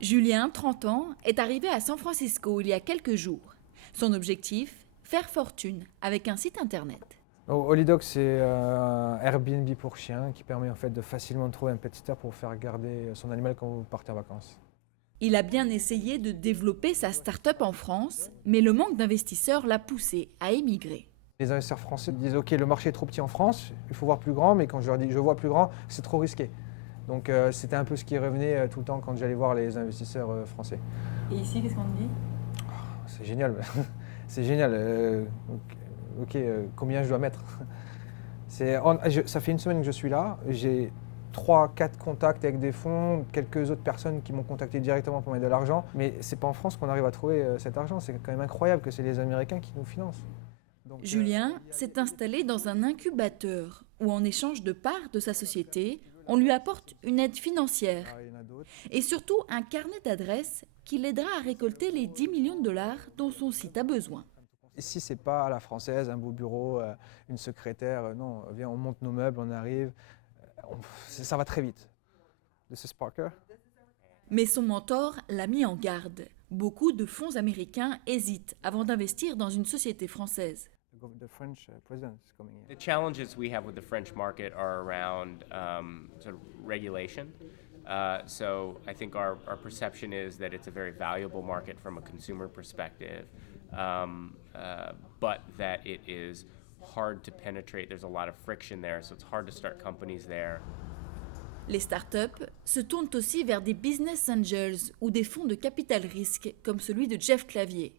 Julien, 30 ans, est arrivé à San Francisco il y a quelques jours. Son objectif, faire fortune avec un site internet. Holidogs, c'est un Airbnb pour chiens qui permet en fait de facilement trouver un pet sitter pour faire garder son animal quand vous partez en vacances. Il a bien essayé de développer sa start-up en France, mais le manque d'investisseurs l'a poussé à émigrer. Les investisseurs français disent ok, le marché est trop petit en France, il faut voir plus grand, mais quand je leur dis je vois plus grand, c'est trop risqué. Donc c'était un peu ce qui revenait tout le temps quand j'allais voir les investisseurs français. Et ici, qu'est-ce qu'on dit? C'est génial, c'est génial. Combien je dois mettre? Ça fait une semaine que je suis là, j'ai 3-4 contacts avec des fonds, quelques autres personnes qui m'ont contacté directement pour mettre de l'argent, mais c'est pas en France qu'on arrive à trouver cet argent, c'est quand même incroyable que c'est les Américains qui nous financent. Donc, Julien s'est installé dans un incubateur où, en échange de parts de sa société, on lui apporte une aide financière il y en a d'autres. et surtout un carnet d'adresses qui l'aidera à récolter les 10 millions de dollars dont son site a besoin. Ici, c'est pas à la française, un beau bureau, une secrétaire, non, viens, on monte nos meubles, on arrive, ça va très vite. This is Parker. Mais son mentor l'a mis en garde. Beaucoup de fonds américains hésitent avant d'investir dans une société française. The French president is coming The here. challenges we have with the French market are around sort of regulation. So I think our perception is that it's a very valuable market from a consumer perspective, but that it is hard to penetrate. There's a lot of friction there, so it's hard to start companies there. Les startups se tournent aussi vers des business angels ou des fonds de capital risque comme celui de Jeff Clavier.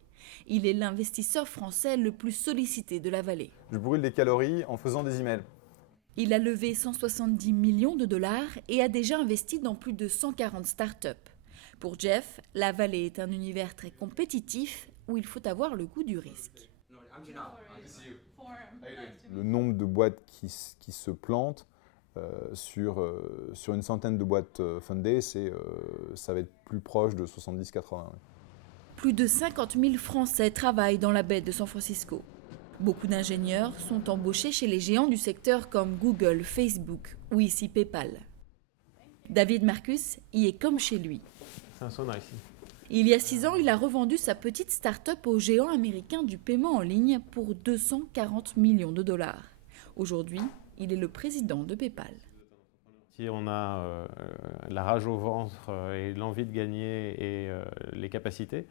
Il est l'investisseur français le plus sollicité de la vallée. Je brûle des calories en faisant des emails. Il a levé 170 millions de dollars et a déjà investi dans plus de 140 startups. Pour Jeff, la vallée est un univers très compétitif où il faut avoir le goût du risque. Le nombre de boîtes qui se plantent sur une centaine de boîtes fundées, ça va être plus proche de 70-80. Plus de 50 000 Français travaillent dans la baie de San Francisco. Beaucoup d'ingénieurs sont embauchés chez les géants du secteur comme Google, Facebook ou ici PayPal. David Marcus y est comme chez lui. C'est un sauna ici. Il y a 6 ans, il a revendu sa petite start-up au géant américain du paiement en ligne pour 240 millions de dollars. Aujourd'hui, il est le président de PayPal. Si on a la rage au ventre et l'envie de gagner et les capacités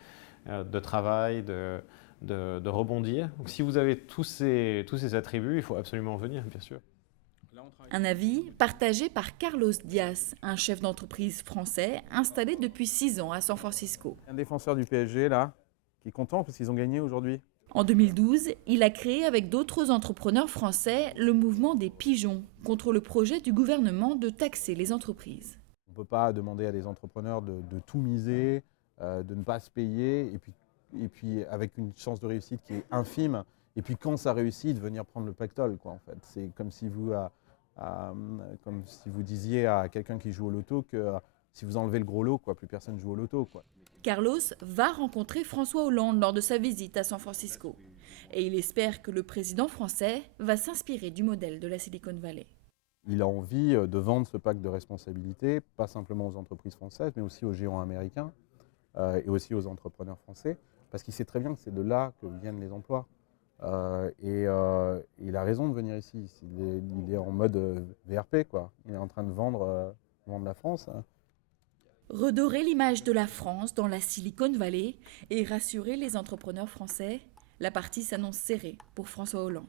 de travail, de rebondir. Donc, si vous avez tous ces attributs, il faut absolument venir, bien sûr. Un avis partagé par Carlos Diaz, un chef d'entreprise français installé depuis 6 ans à San Francisco. Un défenseur du PSG là, qui est content parce qu'ils ont gagné aujourd'hui. En 2012, il a créé avec d'autres entrepreneurs français le mouvement des pigeons contre le projet du gouvernement de taxer les entreprises. On ne peut pas demander à des entrepreneurs de tout miser, de ne pas se payer, et puis avec une chance de réussite qui est infime. Et puis quand ça réussit, de venir prendre le pactole, quoi, en fait. C'est comme si vous disiez à quelqu'un qui joue au loto que si vous enlevez le gros lot, quoi, plus personne joue au loto, quoi. Carlos va rencontrer François Hollande lors de sa visite à San Francisco. Et il espère que le président français va s'inspirer du modèle de la Silicon Valley. Il a envie de vendre ce pacte de responsabilité, pas simplement aux entreprises françaises, mais aussi aux géants américains et aussi aux entrepreneurs français, parce qu'il sait très bien que c'est de là que viennent les emplois. Il a raison de venir ici. Il est en mode VRP, quoi. Il est en train de vendre la France. Redorer l'image de la France dans la Silicon Valley et rassurer les entrepreneurs français, la partie s'annonce serrée pour François Hollande.